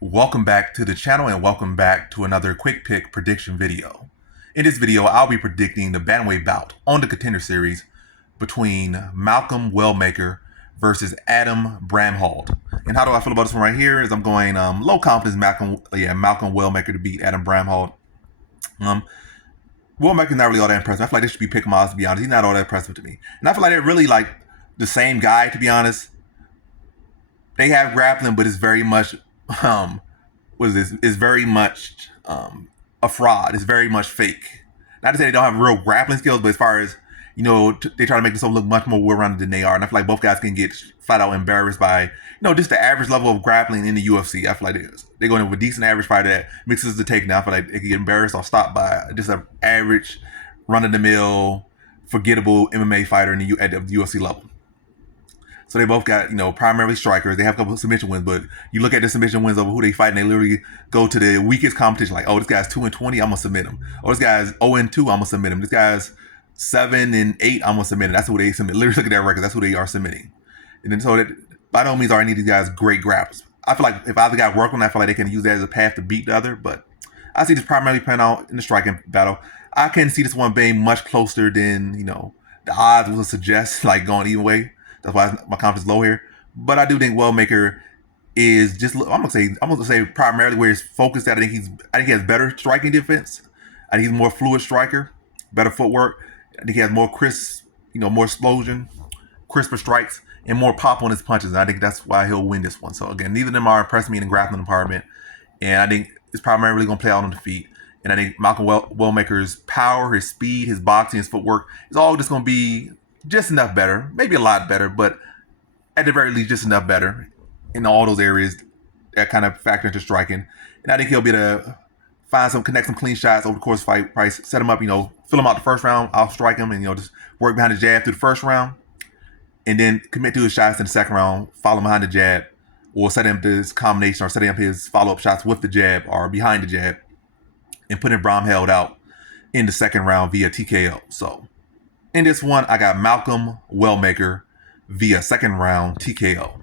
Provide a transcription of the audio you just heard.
Welcome back to the channel and welcome back to another quick pick prediction video. In this video, I'll be predicting the bantamweight bout on the Contender Series between Malcolm Wellmaker versus Adam Bramhald. And how do I feel about this one right here is I'm going low confidence Malcolm Wellmaker to beat Adam Bramhald. Wellmaker's not really all that impressive. I feel like this should be pick Miles, to be honest. He's not all that impressive to me. And I feel like they're really like the same guy, to be honest. They have grappling, but it's very much is very much a fraud. It's very much fake. Not to say they don't have real grappling skills, but as far as, they try to make themselves look much more well-rounded than they are. And I feel like both guys can get flat out embarrassed by, just the average level of grappling in the UFC. I feel like they're going with a decent average fighter that mixes the takedown. I feel like they can get embarrassed or stopped by just an average, run-of-the-mill, forgettable MMA fighter at the UFC level. So they both got, primarily strikers. They have a couple of submission wins, but you look at the submission wins over who they fight, and they literally go to the weakest competition. Like, oh, this guy's 2-20, I'm gonna submit him. Oh, this guy's 0-2, I'm gonna submit him. This guy's 7-8, I'm gonna submit him. That's who they submit. Literally look at their record. That's who they are submitting. And then so that by no means are any of these guys great grapplers. I feel like if either guy work on that, I feel like they can use that as a path to beat the other. But I see this primarily playing out in the striking battle. I can see this one being much closer than the odds would suggest, like going either way. That's why my confidence is low here. But I do think Wellmaker is just, I'm gonna say primarily where he's focused at. I think he has better striking defense. I think he's a more fluid striker, better footwork. I think he has more crisp, more explosion, crisper strikes, and more pop on his punches. And I think that's why he'll win this one. So again, neither of them are impressing me in the grappling department. And I think it's primarily gonna play out on the feet. And I think Malcolm Wellmaker's power, his speed, his boxing, his footwork is all just gonna be just enough better, maybe a lot better, but at the very least, just enough better in all those areas that kind of factor into striking. And I think he'll be able to connect some clean shots over the course of the fight. Price, set him up, fill him out the first round. I'll strike him and, just work behind the jab through the first round. And then commit to his shots in the second round, follow him behind the jab, or set him this combination or setting up his follow-up shots with the jab or behind the jab, and putting Bramhald out in the second round via TKO. So in this one, I got Malcolm Wellmaker via second round TKO.